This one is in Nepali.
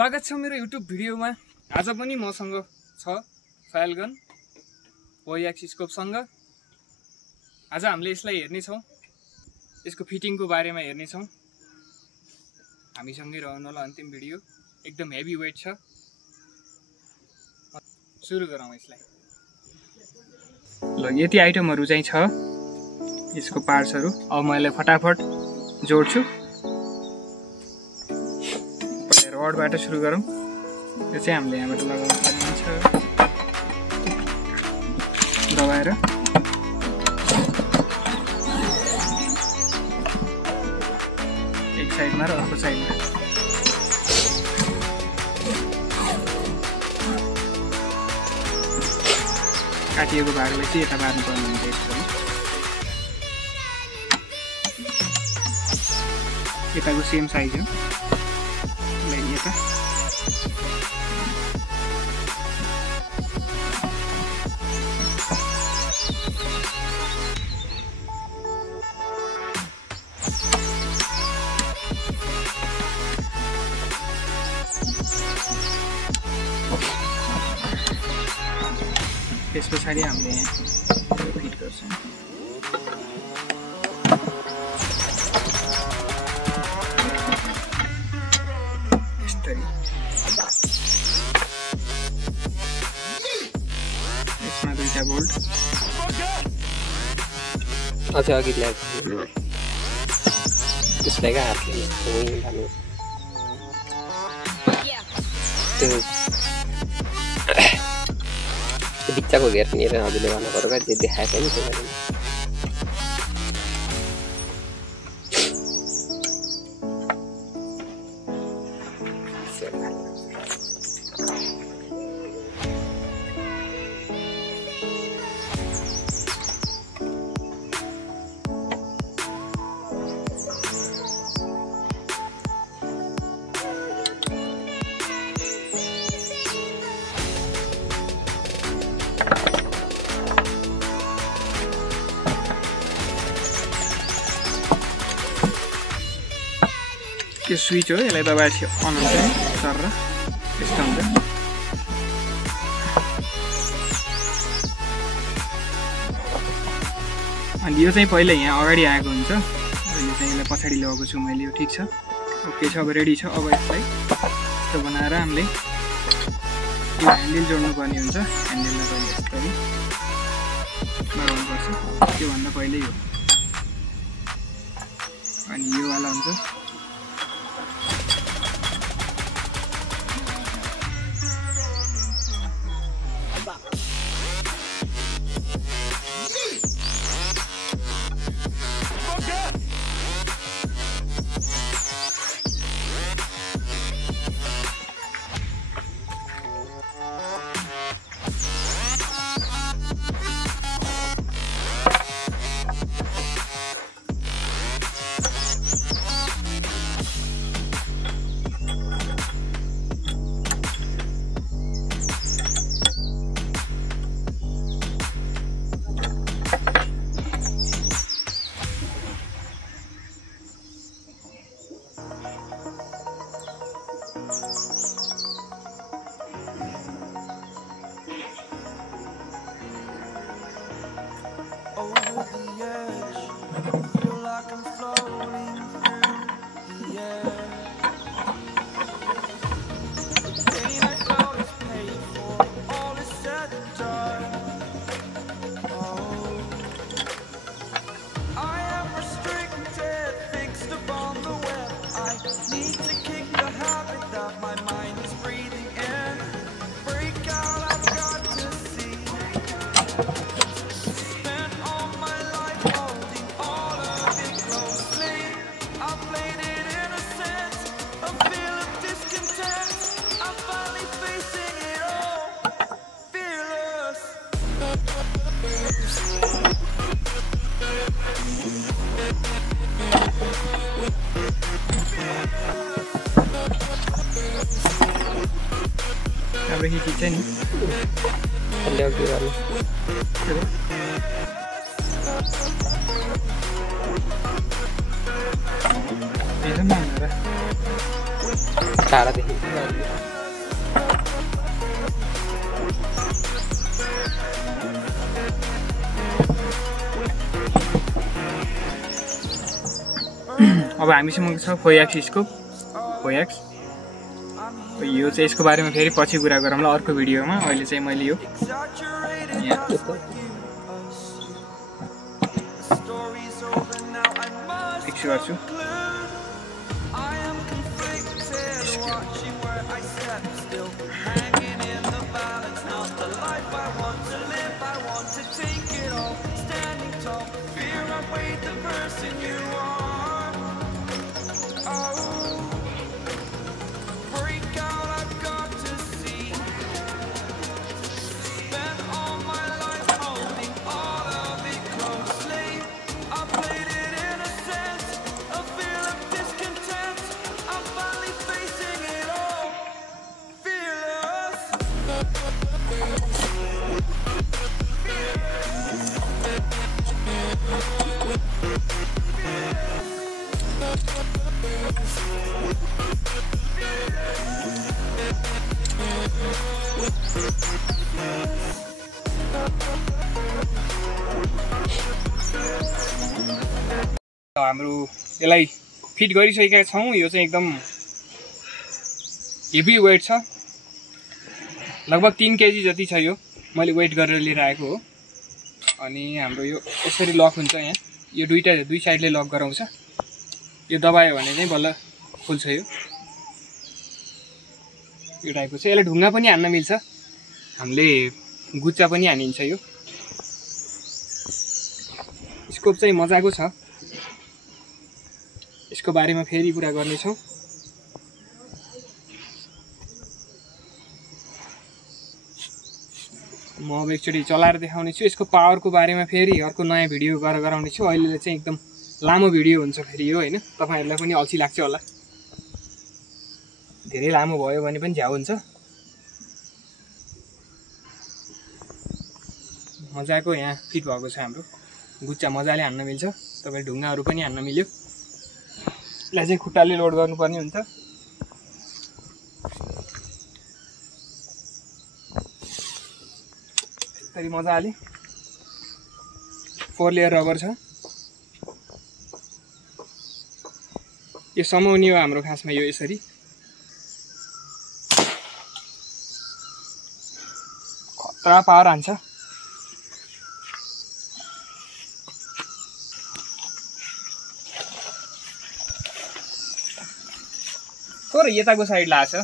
स्वागत छ मेरो YouTube भिडियोमा। आज पनि मसँग छ फाइलगन पोयाक्स स्कोपसँग। आज हामीले यसलाई हेर्ने छौं, यसको फिटिङको बारेमा हेर्ने छौं। हामीसँगै रहनु होला अन्तिम भिडियो। एकदम हेभी वेट छ। सुरु गरौँ यसलाई। ल यति आइटमहरु चाहिँ छ यसको पार्ट्सहरु। अब म यसलाई फटाफट जोड्छु। रडबाट सुरु गरौँ। यो चाहिँ हामीले यहाँबाट लगाउन सकिन्छ दबाएर। एक साइडमा र अर्को साइडमा। काटिएको भागलाई चाहिँ यता बार्नु पर्ने हुन्छ यसको। यताको सेम साइज हो। यता त्यस पछाडि हामीले फिट गर्छौं। यसमा दुईटा बोल्ट अच्छा अघि ल्याएको त्यसलाई का हातले हाल्नु त्यो बिच्चाको घेर्नेर हजुरले भन्नु पर्यो जे देखाएको नि त्यो गरेर। यो स्विच हो, यसलाई दबाएपछि अन हुन्छ सर र यस्तो हुन्छ। अनि यो चाहिँ पहिला यहाँ अगाडि आएको हुन्छ। यो चाहिँ यसलाई पछाडि लगाएको छु मैले। यो ठिक छ, ओके छ, अब रेडी छ। अब यसलाई यस्तो बनाएर हामीले यो ह्यान्डल जोड्नु पर्ने हुन्छ। ह्यान्डललाई पहिले यसरी लगाउनुपर्छ त्योभन्दा पहिल्यै हो। अनि यो वाला हुन्छ अब ही चीज है नहीं टाढा देखिन्छ अब हामीसँग छ फोयाक्स स्कोप फोयाक्स यो चाहिँ यसको बारेमा फेरि पछि कुरा गरौँला अर्को भिडियोमा अहिले चाहिँ मैले यो यहाँ फिक्स गर्छु हाम्रो यसलाई फिट गरिसकेका छौँ यो चाहिँ एकदम हेभी वेट छ लगभग 3 केजी जति छ यो मैले वेट गरेर लिएर आएको हो अनि हाम्रो यो यसरी लक हुन्छ यहाँ यो दुई साइडले लक गराउँछ यो दबायो भने चाहिँ बल्ल खुल्छ यो टाइपको छ यसले ढुङ्गा पनि हान्न मिल्छ हामीले गुच्चा पनि हानिन्छ यो स्कोप चाहिँ मजाको छ यसको बारेमा फेरि कुरा गर्नेछौँ म अब एकचोटि चलाएर देखाउने छु यसको पावरको बारेमा फेरि अर्को नयाँ भिडियो गरेर गराउने छु अहिले चाहिँ एकदम लामो भिडियो हुन्छ फेरि यो हैन तपाईहरुलाई पनि अल्छी लाग्छ होला धेरै लामो भयो भने पनि झ्याउ हुन्छ मजाको यहाँ फिट भएको छ हाम्रो गुच्चा मजाले हान्न मिल्छ तपाईले ढुङ्गाहरु पनि हान्न मिल्यो यसलाई चाहिँ खुट्टाले लोड गर्नुपर्ने हुन्छ यसरी मजाले 4 लेयर रबर छ यो समाउने हो हाम्रो खासमा यो यसरी खतरा पावर हान्छ थोरै यताको साइड लाग्छ